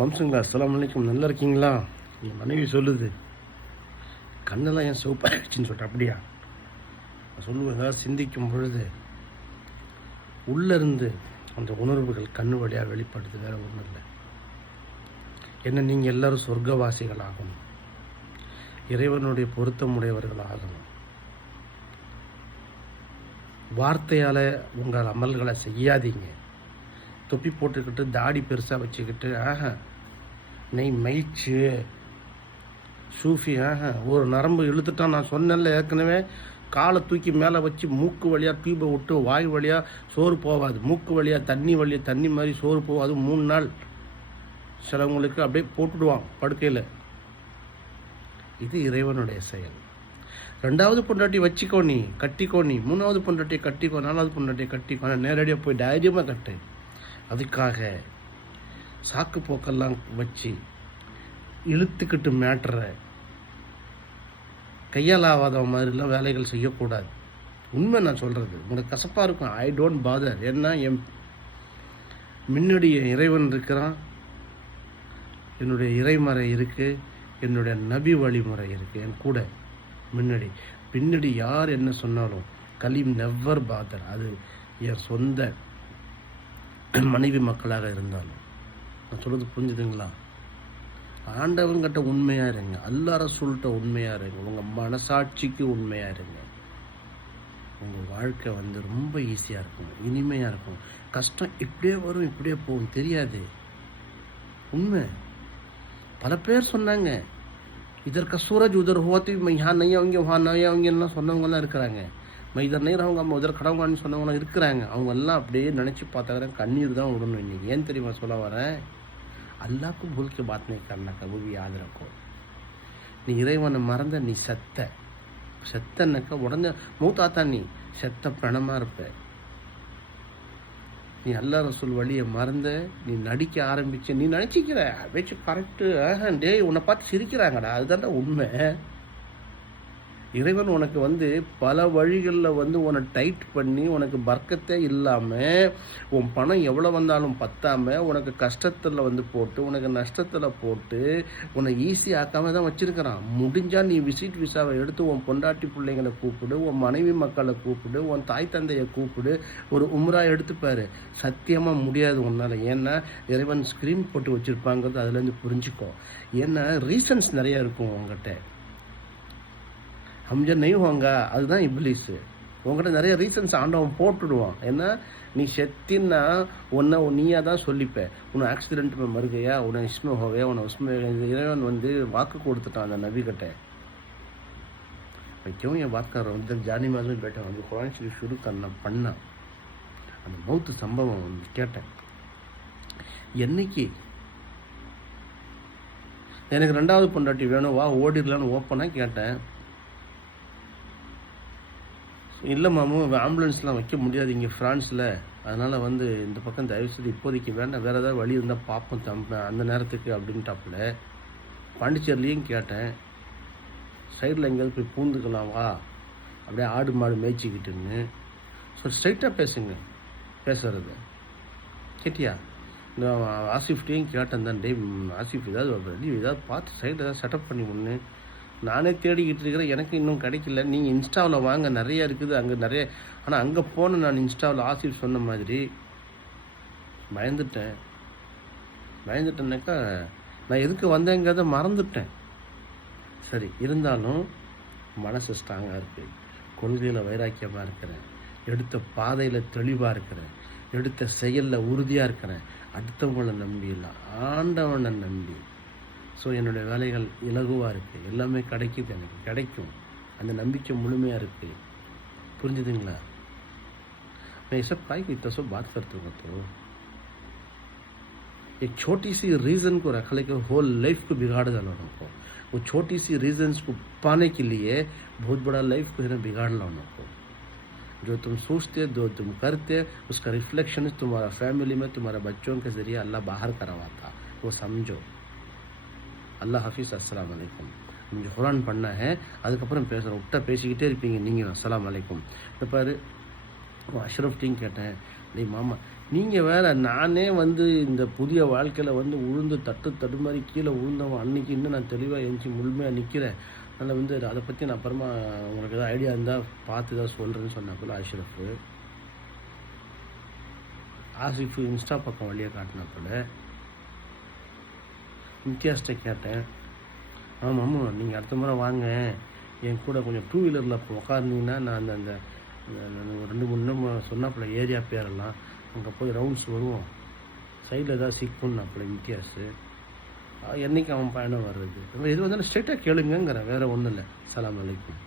மம்சுங்களா, அஸ்ஸலாமு அலைக்கும். நல்லா இருக்கீங்களா? என் மனைவி சொல்லுது, கண்ணெல்லாம் ஏன் சிவப்பாயிடுச்சின்னு சொல்லிட்டு. அப்படியா? நான் சொல்லுவேன், ஏதாவது சிந்திக்கும் பொழுது உள்ளேருந்து அந்த உணர்வுகள் கண்ணு வழியாக வெளிப்படுது, வேறு ஒன்றும் இல்லை. என்ன, நீங்கள் எல்லோரும் சொர்க்கவாசிகள் ஆகணும், இறைவனுடைய பொருத்தமுடையவர்கள் ஆகணும். வார்த்தையால் உங்கள் அமல்களை செய்யாதீங்க. தொப்பி போட்டுக்கிட்டு தாடி பெருசாக வச்சுக்கிட்டு நெய் மயிச்சு சூஃபி ஒரு நரம்பு இழுத்துட்டான். நான் சொன்னேன்ல ஏற்கனவே, காலை தூக்கி மேலே வச்சு மூக்கு வழியாக டியூபை விட்டு வாய் வழியாக சோறு போகாது, மூக்கு வழியாக தண்ணி மாதிரி சோறு போகாது 3 நாள். சிலவங்களுக்கு அப்படியே போட்டுடுவான் படுக்கையில். இது இறைவனுடைய செயல். 2வது பொண்டாட்டி வச்சுக்கோ, நீ கட்டிக்கோ, நீ 3வது பொண்டாட்டியை கட்டிக்கோ, 4வது பொண்டாட்டியை கட்டிக்கோ, நேரடியாக போய் தைரியமாக கட்டு. அதுக்காக சாக்கு போக்கெல்லாம் வச்சு இழுத்துக்கிட்டு மேட்டுற கையால் ஆகாத மாதிரிலாம் வேலைகள் செய்யக்கூடாது. உண்மை நான் சொல்கிறது, உங்களுக்கு கசப்பாக இருக்கும். I don't father. ஏன்னா என் முன்னாடி இறைவன் இருக்கிறான், என்னுடைய இறைமறை இருக்குது, என்னுடைய நபி வழிமுறை இருக்குது என் கூட. முன்னாடி பின்னாடி யார் என்ன சொன்னாலும் கலீம் நெவர் பாதர். அது என் சொந்த மனைவி மக்களாக இருந்தாலும். நான் சொல்கிறது புரிஞ்சுதுங்களா? ஆண்டவங்கிட்ட உண்மையாக இருங்க, அல்லாஹ் ரசூல்கிட்ட உண்மையாக இருங்க, உங்கள் மனசாட்சிக்கு உண்மையாக இருங்க. உங்கள் வாழ்க்கை ரொம்ப ஈஸியாக இருக்கும், இனிமையாக இருக்கும். கஷ்டம் இப்படியே வரும், இப்படியே போகும், தெரியாது. உண்மை. பல பேர் சொன்னாங்க, இதற்கு சூரஜ் உதர் ஹோத்தி யா நையவங்க வா நையவங்கலாம் சொன்னவங்கலாம் இருக்கிறாங்க. இதர் நீர் அவங்க அம்மா உதர் கடவுங்கன்னு சொன்னவங்களாம் இருக்கிறாங்க. அவங்கெல்லாம் அப்படியே நினச்சி பார்த்தாக்கிறேன், கண்ணீர் தான் விடணும். இன்னைக்கு ஏன் தெரியுமா சொல்ல வரேன்? அல்லாஹ்க்கு भूल के बात नहीं करना, कभी भी याद रखो. நீ இறைவனை மறந்த, நீ செத்தனக்க உடனே மூத்தாத்தா, நீ செத்த பிணமாக இருப்ப. நீ அல்லாஹ் ரசூல் வழியை மறந்த, நீ நடிக்க ஆரம்பிச்ச, நீ நினச்சிக்கிற வச்சு கரெக்டு. டேய், உன்னை பார்த்து சிரிக்கிறாங்கடா, அதுதான்டா உண்மை. இறைவன் உனக்கு பல வழிகளில் உன்னை டைட் பண்ணி, உனக்கு பர்க்கத்தே இல்லாமல், உன் பணம் எவ்வளோ வந்தாலும் பத்தாமல், உனக்கு கஷ்டத்தில் போட்டு, உனக்கு நஷ்டத்தில் போட்டு, உன்னை ஈஸி ஆக்காமல் தான் வச்சுருக்கிறான். முடிஞ்சால் நீ விசிட் விசாவை எடுத்து உன் பொண்டாட்டி பிள்ளைங்களை கூப்பிடு, உன் மனைவி மக்களை கூப்பிடு, உன் தாய் தந்தையை கூப்பிடு, ஒரு உம்ரா எடுத்துப்பாரு. சத்தியமாக முடியாது உன்னால். ஏன்னா இறைவன் ஸ்க்ரீன் போட்டு வச்சுருப்பாங்கிறது அதுலேருந்து புரிஞ்சுக்கோ. ஏன்னா ரீசன்ஸ் நிறையா இருக்கும் உங்கள்கிட்ட. ஹம்ஜ நெய்வாங்க, அதுதான் இப்லீஸு. உங்கள்கிட்ட நிறைய ரீசன்ஸ் ஆண்டவன் போட்டுடுவான். ஏன்னா நீ செத்தின்னா உன்னை நீயாக தான் சொல்லிப்பேன். உன்னை ஆக்சிடென்ட் में मर गया, உன்னை इसमें हो गया, உன்னை उसमें. இறைவன் வாக்கு கொடுத்துட்டான் அந்த நபிக்கிட்ட. क्यों ये बात कर रहा हूँ? जब जानी माज में बैठा हूँ, कुरान शरीफ शुरू करना पढ़ना, அந்த மௌத்து சம்பவம் கேட்டேன். என்னைக்கு எனக்கு 2வது பொண்டாட்டி வேணும், வா ஓடிடலான்னு ஓப்பனாக கேட்டேன். இல்லை மாமு, ஆம்புலன்ஸ்லாம் வைக்க முடியாது இங்கே ஃப்ரான்ஸில், அதனால் இந்த பக்கம் தயவுசெய்து இப்போதைக்கு வேண்டாம், வேறு ஏதாவது வழி இருந்தால் பார்ப்போம் அந்த நேரத்துக்கு அப்படின்ட்டாப்புல. பாண்டிச்சேரிலையும் கேட்டேன், சைடில் எங்கேயாவது போய் பூந்துக்கலாம் வா, அப்படியே ஆடு மாடு மேய்ச்சிக்கிட்டுன்னு. ஸோ ஸ்ட்ரைட்டாக பேசுங்க, பேசுறது கேட்டியா? இந்த ஆசிஃப்டையும் கேட்டேன் தான், டே ஆசிஃப் ஏதாவது பார்த்து சைடில் ஏதாவது செட்டப் பண்ணி ஒன்று. நானே தேடிக்கிட்டு இருக்கிறேன், எனக்கு இன்னும் கிடைக்கல. நீங்கள் இன்ஸ்டாவில் வாங்க, நிறையா இருக்குது அங்கே நிறைய. ஆனால் அங்கே போன நான் இன்ஸ்டாவில் ஆசிஃப் சொன்ன மாதிரி பயந்துட்டேன்னாக்கா நான் எதுக்கு வந்தேங்கிறத மறந்துட்டேன். சரி, இருந்தாலும் மனசு ஸ்ட்ராங்காக இருக்குது, கொள்கையில் வைராக்கியமாக இருக்கிறேன், எடுத்த பாதையில் தெளிவாக இருக்கிறேன், எடுத்த செயலில் உறுதியாக இருக்கிறேன். அடுத்தவங்களை நம்பி இல்லை, ஆண்டவனை நம்பி. ஸோ என்னுடைய வேலைகள் இலகுவாக இருக்குது, எல்லாமே கிடைக்குது, எனக்கு கிடைக்கும். அந்த நம்பிக்கை முழுமையாக இருக்குது. புரிஞ்சுதுங்களா? मैं सब काय की तो सब बात करते हो तो एक छोटी सी रीज़न को रख ले के होल लाइफ को बिगाड़ डालो उनको. वो छोटी सी रीजन्स को पाने के लिए बहुत बड़ा लाइफ को है ना बिगाड़ लो उनको. जो तुम सोचते, जो तुम करते, उसका रिफ्लेक्शन तुम्हारा फैमिली में, तुम्हारे बच्चों के ज़रिए अल्लाह बाहर करवाता. वो समझो. अल्लाह हाफिज़. अस्सलाम वालेकुम. मुझे कुरान पढ़ना है, அதுக்கப்புறம் பேசுகிறேன். விட்டா பேசிக்கிட்டே இருப்பீங்க நீங்கள். அஸ்ஸலாமு அலைக்கும். இப்போ பாரு, அஷ்ரஃப் டீம் கேட்டேன், டேய் மாமா நீங்கள் வேற நானே வந்து இந்த புதிய வாழ்க்கையில் வந்து உழுந்து தடுமாறி கீழே விழுந்தவன் அன்னைக்கு இன்னும் நான் தெளிவாக எழுந்துச்சி முழுமையாக நிற்கிறேன். அதனால் வந்து அதை பற்றி நான் அப்புறமா உங்களுக்கு ஏதாவது ஐடியா இருந்தால் பார்த்து தான் சொல்கிறேன்னு சொன்னாப்புல ஆசிஃப் இன்ஸ்டா பக்கம் வழியாக காட்டினாப்புல. இம்தியாஸ்கிட்ட கேட்டேன், ஆமாம் நீங்கள் அடுத்த முறை வாங்க, என் கூட கொஞ்சம் டூ வீலரில் உட்கார்ந்தீங்கன்னா நான் அந்த அந்த ஒரு 2-3 நேரம் சொன்னாப்புல ஏரியா பேரெல்லாம் அங்கே போய் ரவுண்ட்ஸ் வருவோம், சைடில் ஏதாவது சிக்குன்னாப்புல இம்தியாஸ். என்றைக்கு அவன் பயணம் வர்றது? எது வந்தாலும் ஸ்ட்ரெயிட்டாக கேளுங்கங்கிறேன், வேறு ஒன்றும் இல்லை. அஸ்ஸலாமு அலைக்கும்.